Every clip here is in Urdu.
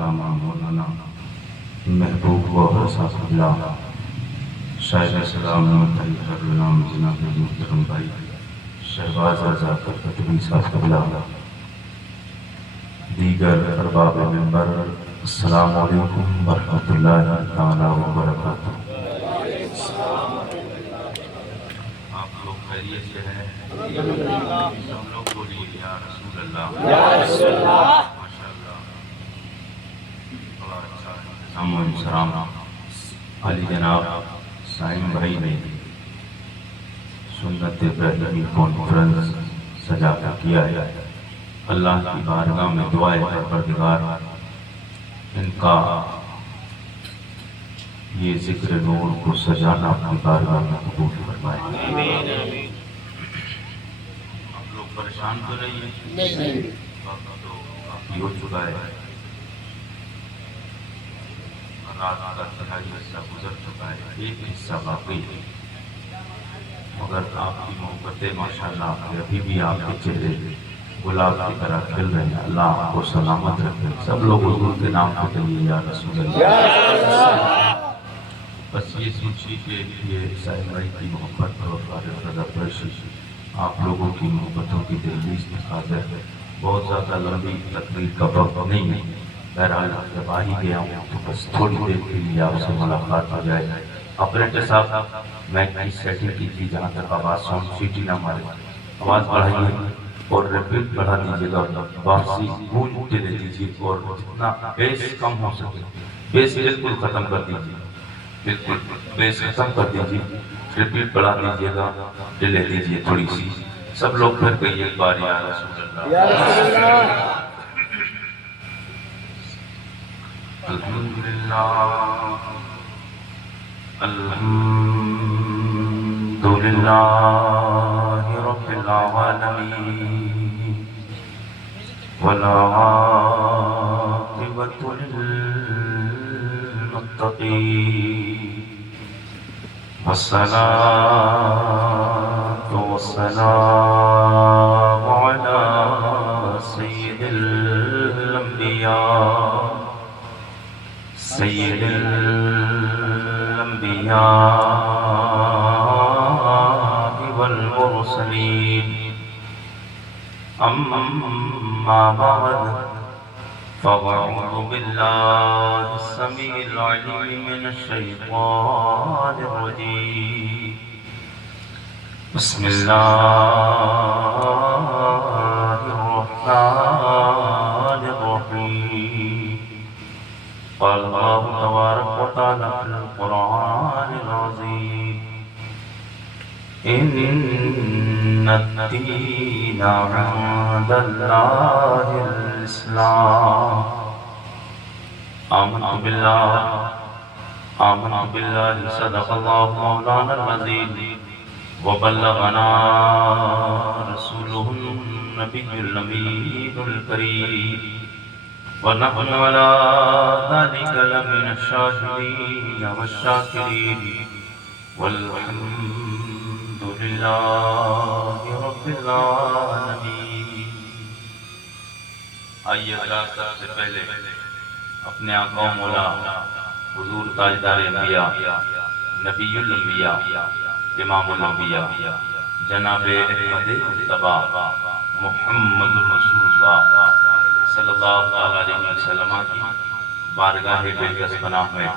علامہ مولانا محبوب و صاحب اللہ شاعر سلام محترم غلام جناب محترم بھائی شہباز آزاد فتوی صاحب اللہ دیگر ارباب منبر السلام علیکم ورحمۃ اللہ تعالی وبرکاتہ۔ آپ لوگ خیریت سے ہیں؟ سب لوگ بولیے یا رسول اللہ، یا رسول اللہ، ماشاءاللہ بڑا اچھا انتظام و انصرام علی جناب سائم بھائی نے سنت ابراہیمی کانفرنس سجا کر کیا ہے۔ اللہ کی بارگاہ میں دعا ہے پروردگار ان کا یہ ذکر نور کو سجانا اپنی بارگاہ میں قبول فرمائے۔ آپ لوگ پریشان تو نہیں ہیں؟ وقت تو کافی ہو چکا ہے، رات کا تہائی حصہ گزر چکا ہے، ایک حصہ باقی ہے، مگر آپ کی محبتیں ماشاءاللہ ابھی بھی آپ کے چہرے گلاب کی طرح کھل رہے ہیں۔ اللہ آپ کو سلامت رکھے۔ سب لوگ حضور کے نام پہ کہیے یا رسول اللہ۔ بس یہ سوچیے کہ یہ سائم بھائی کی محبت اور فارغ رضا پرشی آپ لوگوں کی محبتوں کی دہلیز میں حاضر ہے۔ بہت زیادہ لمبی تقریر کا وقت نہیں ہے، بہرحال جب آ ہی گیا ہوں تو بس تھوڑی دیر کے لیے آپ سے ملاقات ہو جائے۔ آپریٹر صاحب میں کی سیٹنگ کیجیے جہاں تک آواز ساؤنڈ سیٹی نہ مارے، آواز بڑھائیے اور ریپیٹ بڑھا دیجیے گا، واپسی گونج دے دیجیے اور جتنا بیس کم ہو سکے بیس بالکل ختم کر دیجیے، بالکل بیس ختم کر دیجیے، ریپیٹ بڑھا دیجیے گا، ڈیلے دیجیے تھوڑی سی۔ سب لوگ پھر کہیے ایک بار یا رسول اللہ، یا رسول اللہ۔ الحمدللہ الحمدللہ رب العالمین والعاقبۃ للمتقین والصلاة والسلام علی سید الانبیاء سید الانبیاء والمرسلین، اما بعد فاعوذ باللہ السمیع العلیم من الشیطان الرجیم، بسم اللہ الرحمن الرحیم، قال اللہ تبارک و تعالی فی القرآن العظیم، ان الدین عند اللہ الاسلام، آمنت باللہ صدق اللہ مولانا العظیم وبلغنا رسولہ النبی الامین الکریم ونحن على ذلك لمن الشاهدين والشاكرين والحمد لله رب العالمين۔ آئیے اجلاس سب سے پہلے اپنے آقا و مولا حضور تاجدار انبیاء نبی الانبیاء امام الانبیاء جناب احمد مجتبی محمد رسول اللہ صلی اللہ علیہ وسلم کی بارگاہ بےکس پناہ میں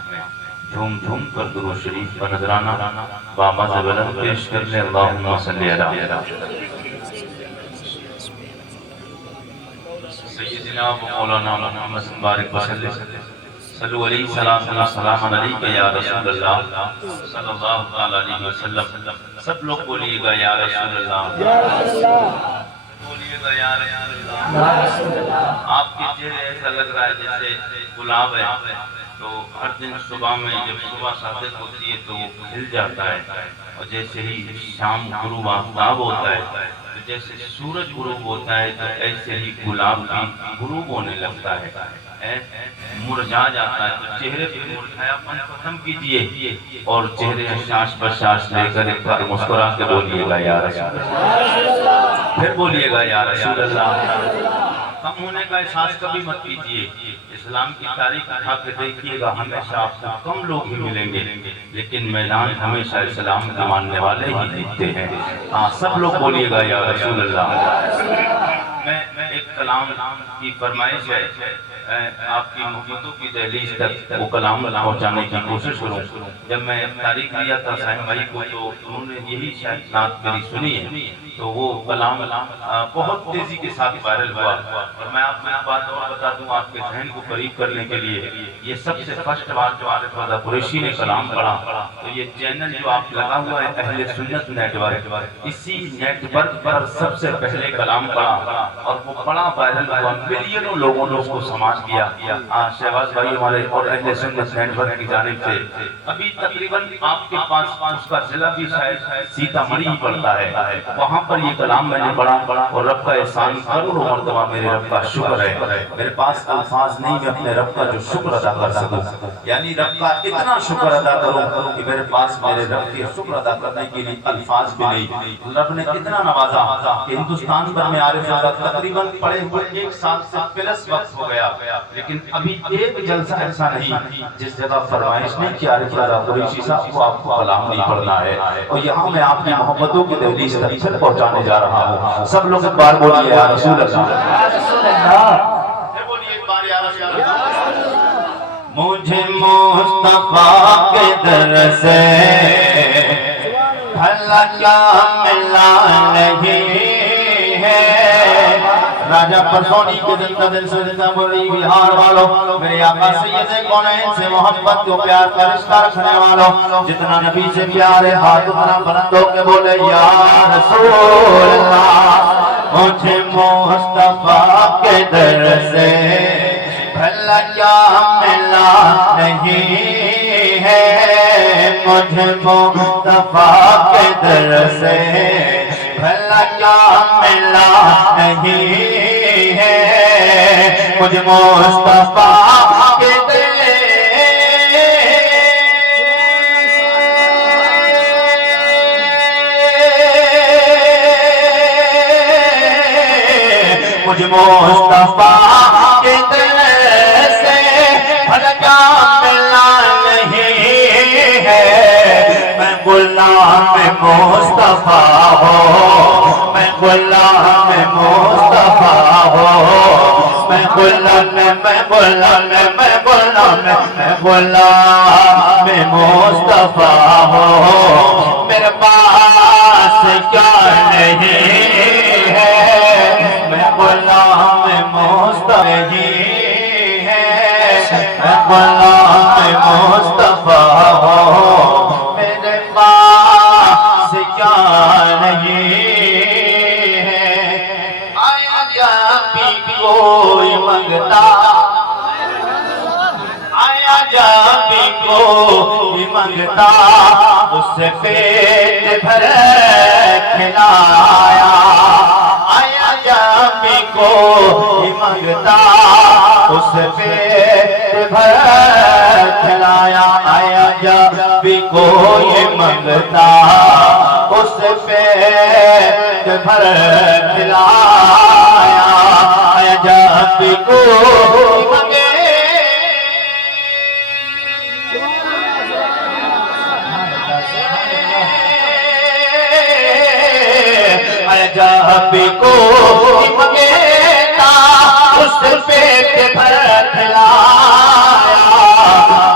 جھوم جھوم کر درود شریف کا نذرانہ بامزہ بلند پیش کر لیں۔ اللہم صلی علی سیدنا و مولانا محمد مبارک وسلم، صلو علیہ سلام علیکہ یا رسول اللہ صلی اللہ علیہ وسلم۔ سب لوگ بولیے گا یا رسول اللہ، یا رسول اللہ، بولیے گا یا رسول اللہ۔ آپ کے چہرے ایسا لگ رہا ہے جیسے گلاب ہے، تو ہر دن صبح میں جب صبح صادق ہوتی ہے تو وہ کھل جاتا ہے، اور جیسے ہی شام غروب آفتاب ہوتا ہے تو جیسے سورج غروب ہوتا ہے تو ایسے ہی گلاب بھی غروب ہونے لگتا ہے، مرجھا جاتا ہے۔ تو چہرے پہ مرجھایا پن ختم کیجئے اور چہرے شاش بشاش لے کر ایک بار مسکرا کے بولیے گا یا رسول اللہ، پھر بولیے گا یا رسول اللہ۔ کم ہونے کا احساس کبھی مت کیجئے، اسلام کی تاریخ اٹھا کے دیکھیے گا ہمیشہ آپ کو کم لوگ ہی ملیں گے، لیکن میدان ہمیشہ اسلام کے ماننے والے ہی دکھتے ہیں۔ ہاں سب لوگ بولیے گا یا رسول اللہ۔ میں ایک کلام کی فرمائش ہے، آپ کی محبتوں کی دہلیز تک وہ کلام پہنچانے کی کوشش کروں۔ جب میں تاریخ لیا تھا صاحب بھائی کو تو انہوں نے یہی شاید نعت میری سنی ہے، تو وہ کلام بہت تیزی کے ساتھ وائرل ہوا۔ اور میں آپ کو ایک بات اور بتا دوں آپ کے ذہن کو قریب کرنے کے لیے، یہ سب سے فرسٹ بار جو عارف رضا قریشی نے کلام پڑھا، تو یہ چینل جو آپ لگا ہوا ہے اہل سنت نیٹ ورک، اسی نیٹ ورک پر سب سے پہلے کلام پڑھا اور وہ بڑا وائرل ہوا، ملینوں لوگوں نے اس کو سماعت کیا۔ شہباز بھائی ہمارے اور اہل سنت نیٹ ورک کی جانب سے ابھی تقریباً آپ کے پاس اس کا ضلع بھی شاید سیتا مڑھی ہی پڑتا ہے، وہاں پر یہ کلام میں نے پڑھا اور رب کا احسان کروڑوں مرتبہ میرے رب کا شکر ہے۔ میرے پاس الفاظ نہیں میں اپنے رب کا جو شکر ادا کر سکوں، یعنی رب کا اتنا شکر ادا کروں کہ میرے پاس میرے رب کے شکر ادا کرنے کے لیے الفاظ بھی نہیں۔ رب نے کتنا نوازا کہ ہندوستان بھر میں عارف رضا تقریباً پڑے ہوئے 1 سال سے پلس وقت ہو گیا، لیکن ابھی ایک جلسہ ایسا نہیں جس جگہ فرمائش نہیں کہ عارف رضا قریشی صاحب کو آپ کو کلام نہیں پڑھنا ہے۔ اور یہاں میں آپ کی محبتوں کی دہلیز تک پھر پہنچانے جا رہا ہوں۔ سب لوگ ایک بار بولیے یا رسول اللہ، مجھے مصطفیٰ کے در سے بھلا کیا ملا نہیں ہے۔ راجہ پرسونی کے زندہ دل سے زندہ بولی بہار والوں، میرے آقا سید کونین سے محبت کو پیار کا رشتہ رکھنے والوں، جتنا نبی سے پیار ہے ہاتھ اتنا بلند ہو کے بولے یا رسول اللہ۔ مجھے مصطفیٰ کے در سے بھلا کیا ملا نہیں ہے، مجھے مصطفیٰ کے در سے بھلا کیا ملا نہیں ہے، مجھے مصطفیٰ کے در مجھے مصطفیٰ کے در سے بھلا کیا ملا نہیں ہے، میں غلام مصطفیٰ ہوں، میں غلام مصطفیٰ ہوں، میں غلام مصطفیٰ ہوں، میرے پاس کیا نہیں ہے، میں غلام مصطفیٰ نہیں ہے، میں غلام مصطفیٰ ہوں، میرے پاس کیا نہیں ہے۔ آیا جب بھی کوئی منگتا، آیا جب بھی کوئی منگتا، اس سے پیٹ بھر کھلایا، آیا جب بھی کوئی منگتا، اس سے پیٹ بھر کھلایا، آیا جب بھی کوئی منگتا، اس سے پیٹ بھر کھلایا، آیا جب بھی کوئی منگے جب بھی کوئی منگتا، اس سے پیٹ بھر کھلایا،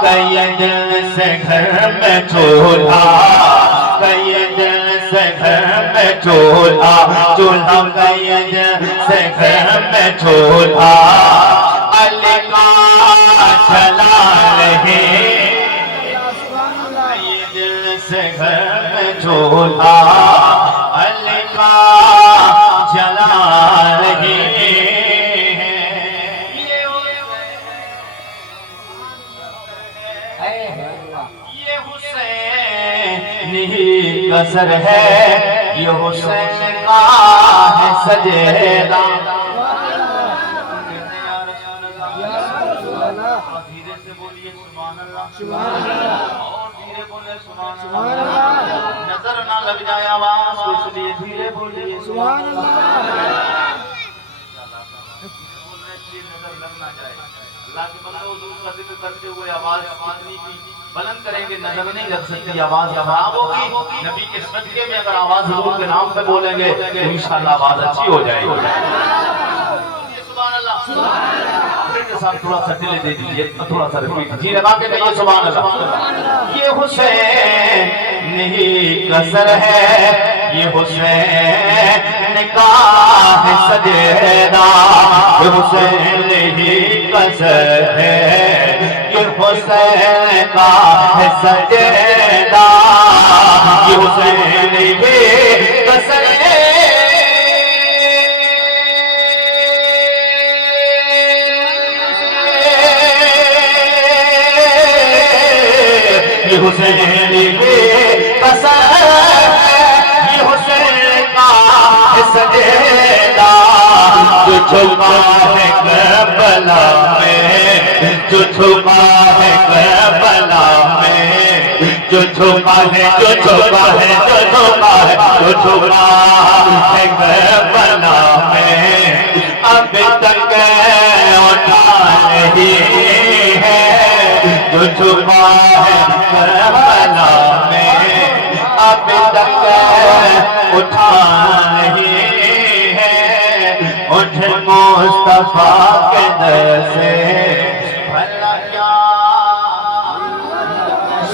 کئی دن سے گھر میں چولہا، کئی دن سے گھر میں چولہا، چولہا کئی دن سے گھر میں چولہا، علی کا چلا رہے، کئی دن سے گھر میں چولہا علی کا جلا رہے ہیں، یہ حسین ہی کا سر ہے، یہ حسین کا ہے سجدہ۔ دھیرے سے بولیے سبحان اللہ، اور دھیرے بولے سبحان اللہ، نظر نہ لگ جائے آواز کو، اس لیے دھیرے بولیے سبحان اللہ، نظر لگ نہ جائے۔ اللہ کے بندوں حضور کا ذکر کرتے ہوئے آواز اتنی بھی بلند کریں گے نظر نہیں لگ سکتی، آواز خراب ہوگی. نبی کے صدقے میں اگر آواز حضور کے نام پہ بولیں گے تو انشاءاللہ آواز اچھی ہو جائے گی. سبحان اللہ. صاحب تھوڑا سا دل دے دیجئے، تھوڑا سا رپیٹ جی لگا کے کہیے سبحان اللہ. یہ حسین ہی قصر ہے، یہ حسین کا ہے سجدہ، یہ حسین ہی قصر ہے، یہ حسین کا ہے سجدہ، یہ حسین ہی قصر ہے. یہ حسین کی قصر ہے، یہ حسین کا سجدہ، جو چھپا ہے کربلا میں، جو چھپا ہے کربلا میں، جو چھپا ہے، جو چھپا ہے، جو چھپا ہے، جو چھپا ہے کربلا میں، اب تک اٹھا نہیں ہے، جو چھپا ہے کربلا میں، اب تک اٹھا نہیں ہے. اٹھ مصطفیٰ کے در سے بھلا کیا،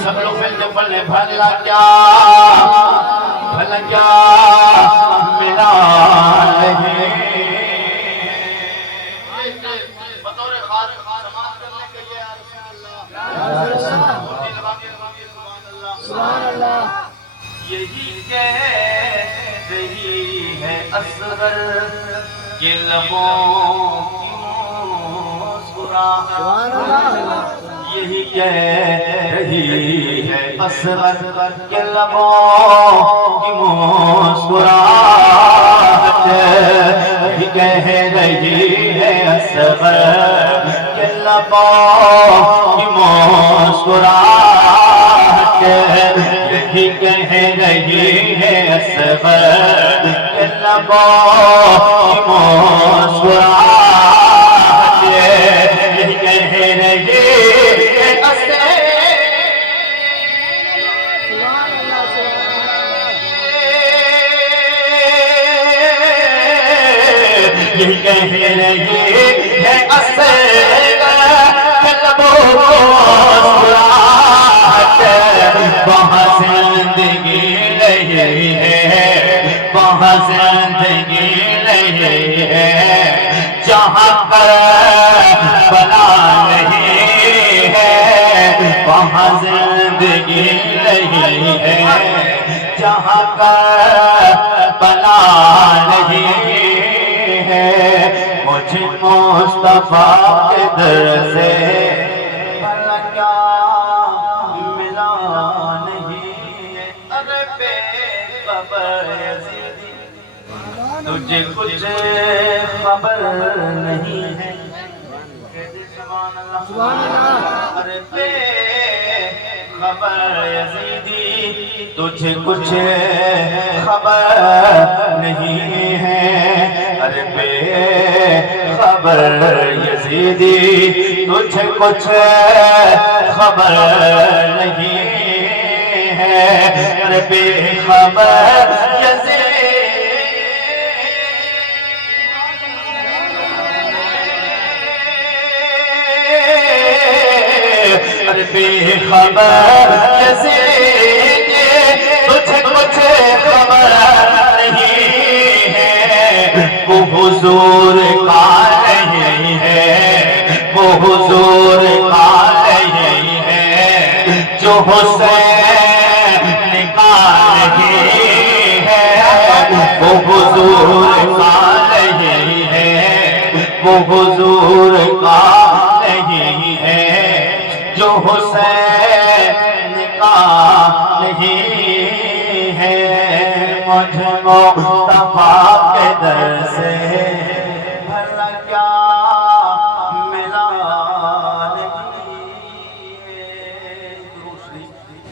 سب لوگ ملتے پڑھنے بھلا کیا، بھلا کیا ملا نہیں. یہی کہہ رہی ہے اصغر کے لبوں کی مسکراہٹ، یہی کہہ رہی ہے اصغر کے لبوں کی مسکراہٹ، یہی کہہ رہی ہے اصغر کے لبوں کی مسکراہٹ، یہی کہہ رہی ہے اصغر کے لبوں کی مسکراہٹ، یہی کہہ رہی ہے اصغر، یہی کہہ رہی ہے اصغر کے لبوں کی مسکراہٹ. وہاں زندگی نہیں ہے، وہاں زندگی نہیں ہے، جہاں کربلا نہیں ہے، وہاں زندگی نہیں ہے، جہاں کربلا نہیں ہے. مجھے مصطفیٰ کے در سے بھلا کیا ملا نہیں ہے. ارے بے خبر یزیدی تجھے کچھ خبر نہیں ہے. سبحان اللہ. ارے بے خبر یزیدی تجھے کچھ خبر نہیں ہے. ارے بے خبر یزیدی تجھے کچھ خبر نہیں ہے. ارے بے خبر یزیدی بے خبر یزیدی تجھے کچھ خبر نہیں ہے. وہ حضور کا نہیں ہے، وہ حضور کا نہیں ہے، جو حسین کا نہیں ہے. وہ حضور کا نہیں ہے، وہ حضور کا نہیں ہے، جو حسین کا نہیں ہے. مجھے مصطفیٰ کے در سے بھلا کیا ملا نہیں ہے.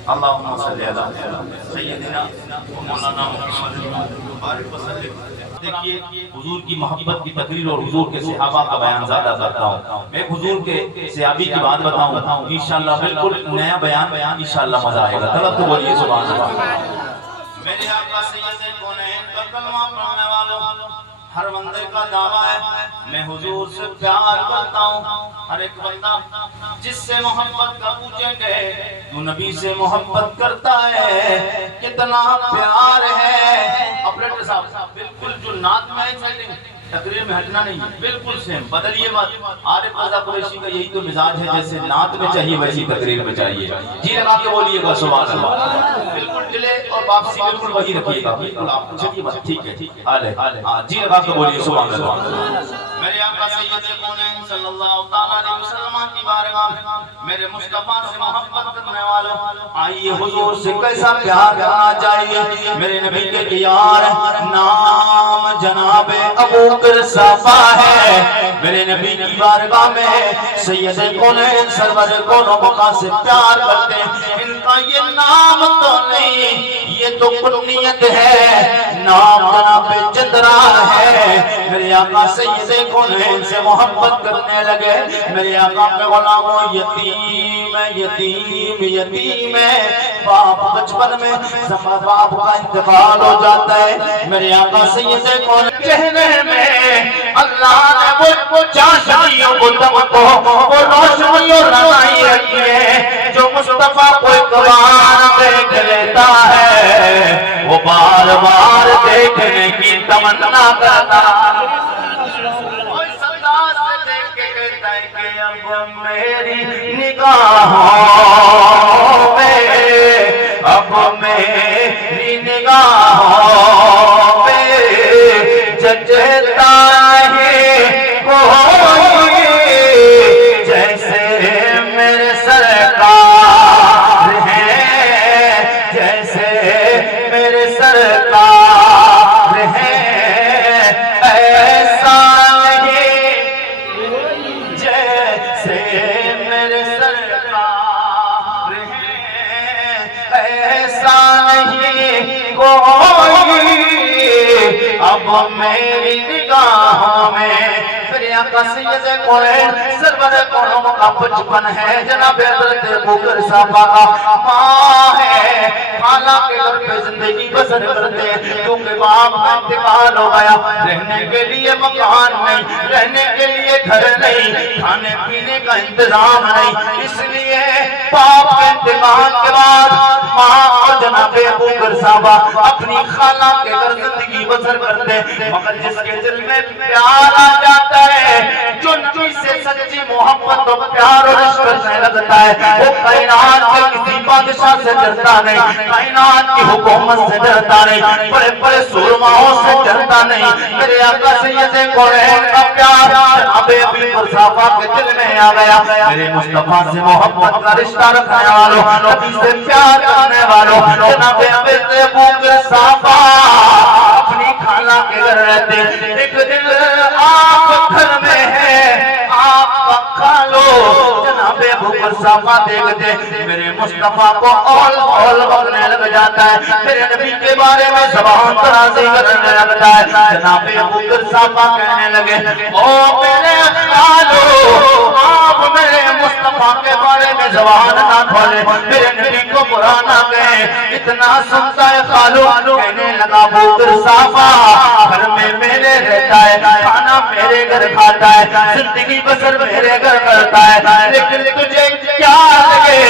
اللہم صلی علی سیدنا و مولانا محمد وبارک وسلم. دیکھیے حضور کی محبت کی تقریر اور حضور کے صحابہ کا بیان زیادہ کرتا ہوں. میں حضور کے صحابی کی بات بتاؤں انشاءاللہ بالکل نیا بیان انشاءاللہ مزہ آئے گا. طلب تو بولیے سبحان اللہ. میرے آقا سید کونین کا کلمہ پڑھنے والوں ہر بندے کا دعویٰ ہے میں حضور سے پیار کرتا ہوں. ہر ایک بندہ جس سے محبت کا پوچھیں گے تو نبی سے محبت کرتا ہے کتنا پیار ہے. اپریٹر صاحب بالکل جو نعت میں ہے تقریر میں ہٹنا نہیں بالکل سیم بدلیے مت. عارف رضا قریشی کا یہی تو مزاج ہے جیسے نعت میں چاہیے ویسی تقریر میں چاہیے. جی لگا کے بولیے گا سبحان اللہ. بالکل ڈیلے اور واپسی بالکل وہی رکھیے گا بالکل آپ چلیے بس ٹھیک ہے آلے جی لگا کے بولیے سبحان اللہ. میرے آقا سید کونین صلی اللہ تعالیٰ علیہ وسلم کی بارگاہ میں میرے مصطفیٰ سے محبت کرنے والوں آئیے حضور سے کیسا پیار کرنا چاہیے. میرے نبی کے یار نام جناب ابو بکر صافا ہے. میرے نبی کی بارگاہ میں سید کونین سرور کونوں بقا سے پیار کرتے ہیں. ان کا یہ نام تو نہیں یہ تو کنیت ہے نام جناب چندرا ہے. میرے آقا سید کونین سے محبت کرنے لگے. میرے آقا پہ غلاموں یتیم یتیم یتیم ہے. باپ بچپن میں باپ کا انتقال ہو جاتا ہے. میرے آقا سید کونین چہرے میں اللہ نے وہ چاشنیوں کو دم کو وہ روشنیوں رنائی رکھی ہے جو مصطفیٰ کو ایک بار دیکھ لیتا ہے وہ بار بار دیکھنے کی تمنا کرتا ہے. اب میری نگاہوں میں اب میری نگاہوں میں ججتا ہے کوئی جیسے میرے سرکار ہیں جیسے میرے سرکار ہیں. ایسا اب میری نگاہوں میں. میرے آقا سید کونین سرور کونوں کا بچپن ہے جناب حضرت ابو بکر صافا کا ماں ہے. خالہ کے گھر پہ زندگی بسر کرتے ہیں کیونکہ باپ کا انتقال ہو گیا. رہنے کے لیے مکان نہیں رہنے کے لیے گھر نہیں کھانے پینے کا انتظام نہیں. اس لیے باپ کے انتقال کے بعد ماں اور جناب ابو بکر صافا اپنی خالہ کے گھر زندگی بسر کرتے. مگر جس کے دل میں پیار آ جاتا ہے جو نبی سے سچی محبت و پیار اور عشق کرنے لگتا ہے وہ کائنات کے کسی بادشاہ سے ڈرتا نہیں کائنات کی حکومت سے ڈرتا نہیں بڑے بڑے سورماؤں سے ڈرتا نہیں. میرے آقا سید کونین کا پیار جناب ابو بکر صافا کے دل میں آ گیا. میرے مصطفیٰ سے محبت کا رشتہ رکھنے والوں نبی سے پیار کرنے والوں جناب ابو بکر صافا اپنی خالہ کے گھر رہتے. ایک دن آپ گھر میں ہے آپ کا کھالو جناب ابو بکر صافا دیکھتے میرے مصطفیٰ کو اول اول بکنے لگ جاتا ہے. میرے نبی کے بارے میں زبان درازی کرنے لگتا ہے. جناب ابو بکر صافا کہنے لگے او میرے کھالو آپ میرے مصطفیٰ کے بارے میں زبان نہ کھولے میرے نبی کو برا نہ کہیں. اتنا سنتا ہے کھالو کہنے لگا ابو بکر صافا گھر میں میرے رہتا ہے کھانا میرے گھر کھاتا ہے زندگی بسر میرے گھر کرتا ہے لیکن تجھے کیا لگے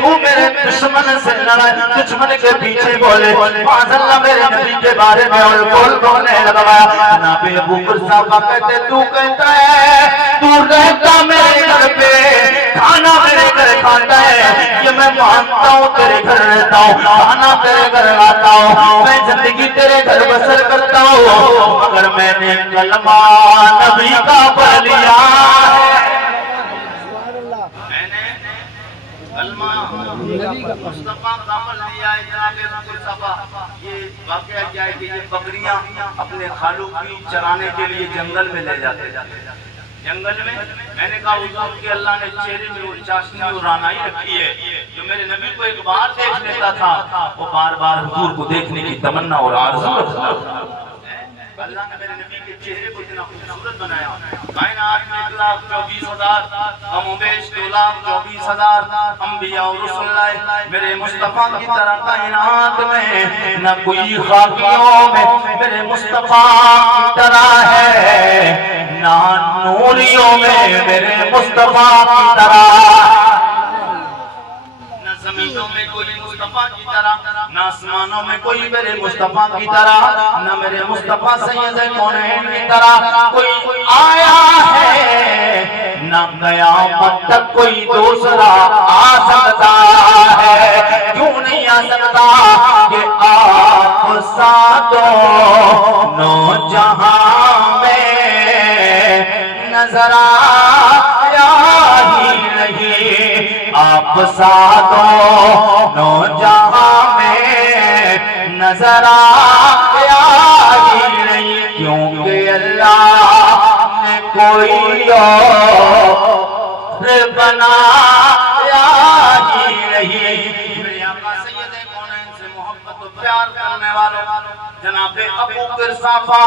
تو میرے دشمن سے لڑائے دشمن کے پیچھے بولے معاذ اللہ میرے نبی کے بارے میں اور بول بولنے لگا. جناب ابو بکر صافا کہتے تو کہتا ہے تو رہتا میرے گھر پہ کھانا میرے گھر کھاتا ہے یہ میں مانتا ہوں تیرے گھر رہتا ہوں کھانا تیرے گھر آتا ہوں میں زندگی تیرے گھر بسر کرتا ہوں مگر میں نے کلمہ نبی کا پڑھ لیا ہے. میں نے کلمہ مصطفیٰ کا پڑھ لیا ہے. جناب ابو بکر صافا یہ واقعہ کیا ہے کہ یہ بکریاں اپنے خالو کی چرانے کے لیے جنگل میں لے جاتے جنگل میں نے کہا حضور کہ اللہ نے چہرے میں وہ چاشنی اور رانائی رکھی ہے جو میرے نبی کو ایک بار دیکھ لیتا تھا وہ بار بار حضور کو دیکھنے کی تمنا اور آرزو رکھتا. اللہ نے میرے نبی کے چہرے کو اتنا خوبصورت بنایا. کائنات میں 1,24,000 کم و بیش 2,24,000 انبیاء اور رسول آئے. میرے مصطفیٰ کی طرح کائنات میں نہ کوئی خاکیوں میں میرے مصطفیٰ کی طرح ہے، نہ نوریوں میں میرے مصطفیٰ کی طرح. زمینوں میں کوئی مصطفیٰ کی طرح، نہ آسمانوں میں کوئی میرے مصطفیٰ کی طرح، نہ میرے مصطفیٰ سید کونین کی طرح کوئی آیا ہے، نہ قیامت تک کوئی دوسرا آ سکتا ہے. کیوں نہیں آ سکتا؟ کہ آپ ساتوں نو جہاں میں نظر آیا ہی نہیں. آپ ساتوں نو جہاں میں نظر آیا ہی نہیں. کیونکہ اللہ نے کوئی اور بنایا ہی نہیں. میرے آقا سید کونین سے محبت و پیار کرنے والوں جناب ابو قرصافہ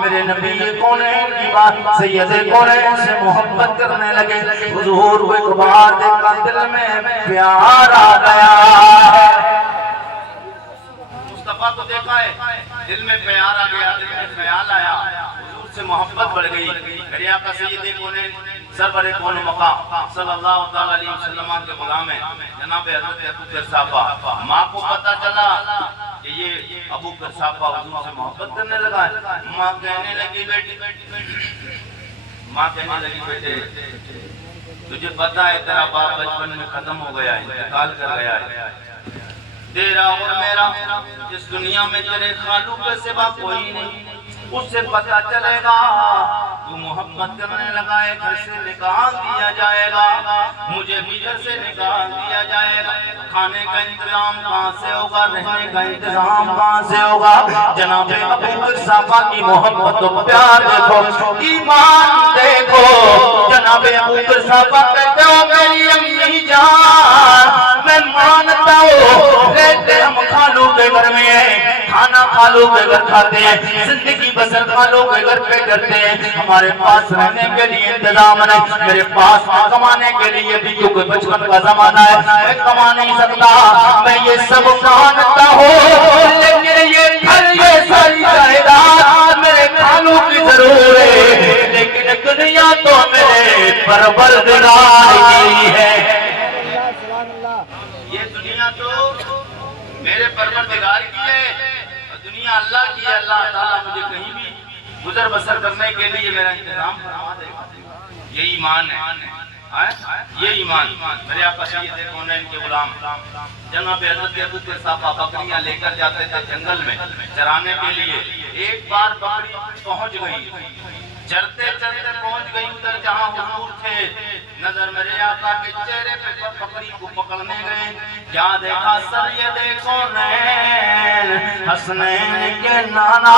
میرے نبی کونین کی بات سید کونین سے محبت کرنے لگے. حضور کو ایک بار دیکھا دل میں پیار آ گیا ہے. مصطفیٰ کو دیکھا ہے دل میں پیار آ گیا، دل میں خیال آیا، حضور سے محبت بڑھ گئی. میرے آقا سید کونین سرور کون مقام صلی اللہ علیہ وسلم کے غلام ہیں جناب حضرت ابو قرصافہ. ماں کو پتہ چلا کہ یہ ابو قرصافہ حضور سے محبت کرنے لگا ہے. ماں کہنے لگی بیٹے تجھے پتا ہے تیرا باپ بچپن میں ختم ہو گیا ہے، انتقال کر گیا ہے. تیرا اور میرا اس دنیا میں تیرے خالو کے سوا کوئی نہیں. اس سے پتہ چلے گا تو محبت کرنے لگا ہے، گھر سے نکال دیا جائے گا، مجھے بھی گھر سے نکال دیا جائے گا. کھانے کا انتظام کہاں سے ہوگا، رہنے کا انتظام کہاں سے ہوگا. جناب ابو قرصافہ کی محبت و پیار دیکھو، ایمان دیکھو. جناب ابو قرصافہ کہتے ہو میری امی جان میں مانتا ہوں رہتے ہم خالو کے گھر میں ہیں، کھانا خالو کے گھر کھاتے ہیں، زندگی بسر خالو کے گھر پہ کرتے ہیں. ہمارے پاس رہنے کے لیے انتظام نہیں، میرے پاس کمانے کے لیے بھی کیونکہ بچپن کا زمانہ ہے میں کما نہیں سکتا. میں یہ سب مانتا ہوں لیکن یہ گھر یہ ساری جائیداد میرے خالو کی ضرور ہے، لیکن دنیا تو میرے پروردگار کی ہے. یہ دنیا تو میرے پروردگار کی ہے، دنیا اللہ کی ہے. اللہ تعالیٰ مجھے کہیں بھی گزر بسر کرنے کے لیے میرا انتظام فرما دے گا. یہ ایمان ہے، یہ ایمان. میرے آقا سید کونین کے غلام جناب حضرت ابو قرصافہ بکریاں لے کر جاتے تھے جنگل میں چرانے کے لیے. ایک بار بکری پہنچ گئی، چرتے چرتے پہنچ گئی ادھر جہاں حضور تھے. نظر میرے آقا کے چہرے پہ بکری کو پکڑنے گئے. کیا دیکھا سید کونین حسنین کے نانا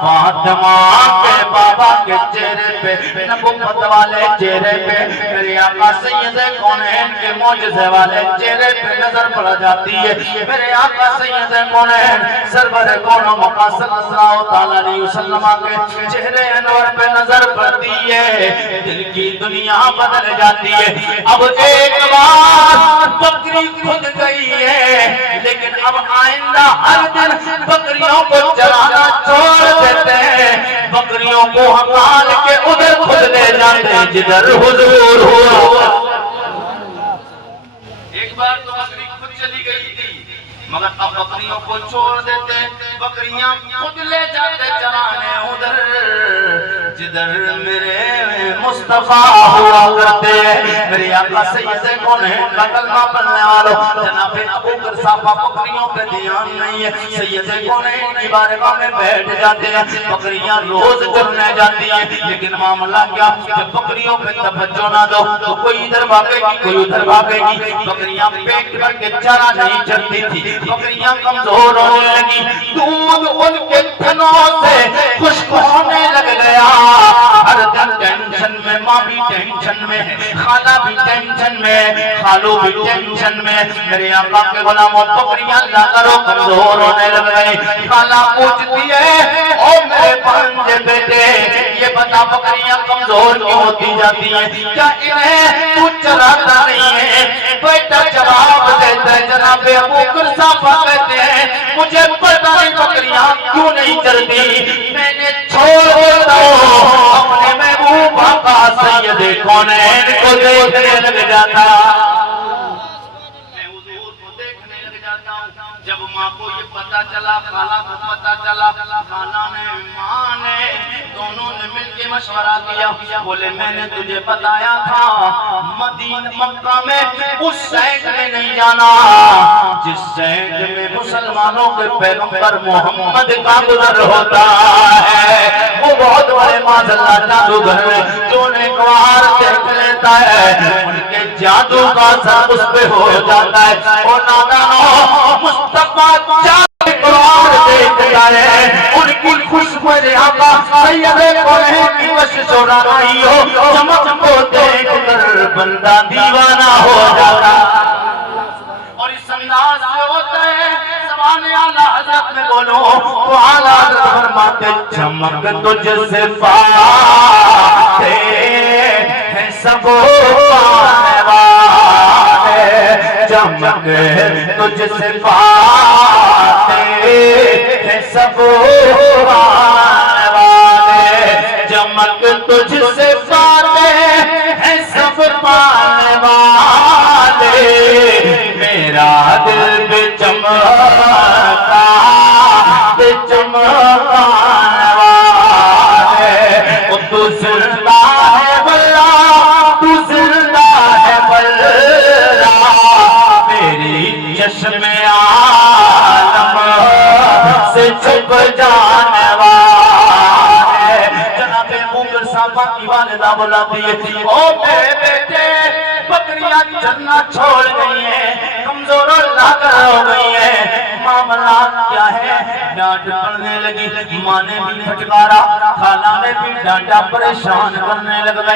فاطمہ کے بابا کے چہرے پہ، نبوت والے چہرے پہ میرے آقا سید کونین کے معجزے والے چہرے پہ نظر پڑ جاتی ہے. میرے آقا سید کونین سرور کون و مقام صلی اللہ علیہ وسلم کے چہرے انور پہ نظر پڑتی ہے، دل کی دنیا بدل جاتی ہے. اب ایک بار بکری خود گئی ہے، لیکن اب آئندہ ہر دن بکریوں کو چرانا چھوڑ دیتے ہیں، بکریوں کو ہکال کے ادھر خود لے جاتے ہیں جدھر حضور ہوا. ایک بار تو بکری خود چلی گئی تھی، مگر اب بکریوں کو چھوڑ دیتے ہیں، بکریاں خود لے جاتے چرانے ادھر جدھر میرے مصطفیٰ ہوا کرتے ہیں. میرے آقا سید کونین کا کلمہ پڑھنے والوں جناب ابو قرصافہ بکریوں پہ دھیان نہیں ہے. سید کونین کی بارگاہ میں بیٹھ جاتے ہیں، بکریاں روز چرنے جاتی ہیں. لیکن معاملہ کیا جب بکریوں پہ توجہ نہ دو تو کوئی ادھر بھاگے گی کوئی ادھر بھاگے گی. بکریاں پیٹ بھر کے چارہ نہیں چرتی تھی، بکریاں کمزور ہونے لگی، دودھ ان کے تھنوں سے خشک ہونے لگ گیا. ہر دن ٹینشن میں، ماں بھی ٹینشن میں، خالہ بھی ٹینشن ٹینشن میں، خالو بھی ٹینشن میں، میرے آقا کے غلاموں بکریاں لا کرو کمزور ہونے لگ گئے۔ خالہ پوچھتی ہے او میرے بھانجے بیٹے یہ بتا بکریاں کمزور کیوں ہوتی جاتی ہیں، کیا انہیں تو چلاتا نہیں ہے؟ بیٹا جواب دیتا ہے جناب ابو بکر صاحب کہتے ہیں مجھے پتہ نہیں بکریاں کیوں نہیں چلتی، میں نے چھوڑ دیتا ہوں اپنے محبوب آقا سید کونین کو دیکھنے لگ جاتا، میں حضور کو دیکھنے لگ جاتا ہوں۔ جب ماں کو یہ پتہ چلا، خالہ کو پتہ چلا، خالہ نے ماں نے دونوں نے مل کے مشورہ کیا، بولے میں نے تجھے بتایا تھا مدینہ مکہ میں اس سائڈ میں نہیں جانا جس سائڈ میں مسلمانوں کے پیغمبر محمد کا گزر ہوتا ہے، وہ بہت بڑے معذاللہ جادوگر ہیں جو انہیں گوار دیکھ لیتا ہے، ان کے جادو کا اثر اس پہ ہو جاتا ہے، اور نادانوں مصطفیٰ جادو گوار دیکھتا ہے، ان کی خوشبو آقا سید کونین کی بخشش و رہنمائی ہو، چمک کو دیکھ کر بندہ دیوانہ ہو جاتا، اور اس انداز سے ہوتا ہے زبان اعلیٰ حضرت میں بولو تو اعلیٰ حضرت فرماتے چمک تجھ سے پاتے ہیں سب پانے والے، چمک تجھ سے پاتے ہیں سب پانے والے، چمک تجھ سے پاتے ہیں سب پانے والے، میرا دل بھی چمکا بھی چمکانے والے، تو زندہ ہے واللہ تو زندہ ہے واللہ، میری چشم عالم سے چھپ جانے والے۔ جناب بکر صاحبہ کی والدہ بلاتی ہے او میرے بیٹے بکریاں چرنا چھوڑ گئی ہیں، کمزور اور لاغر ہو گئی ہیں، معاملات کیا ہے؟ ڈانٹ پڑنے لگی، ماں نے بھی پھٹکارا، خالہ نے بھی ڈانٹا، پریشان کرنے لگ گئے۔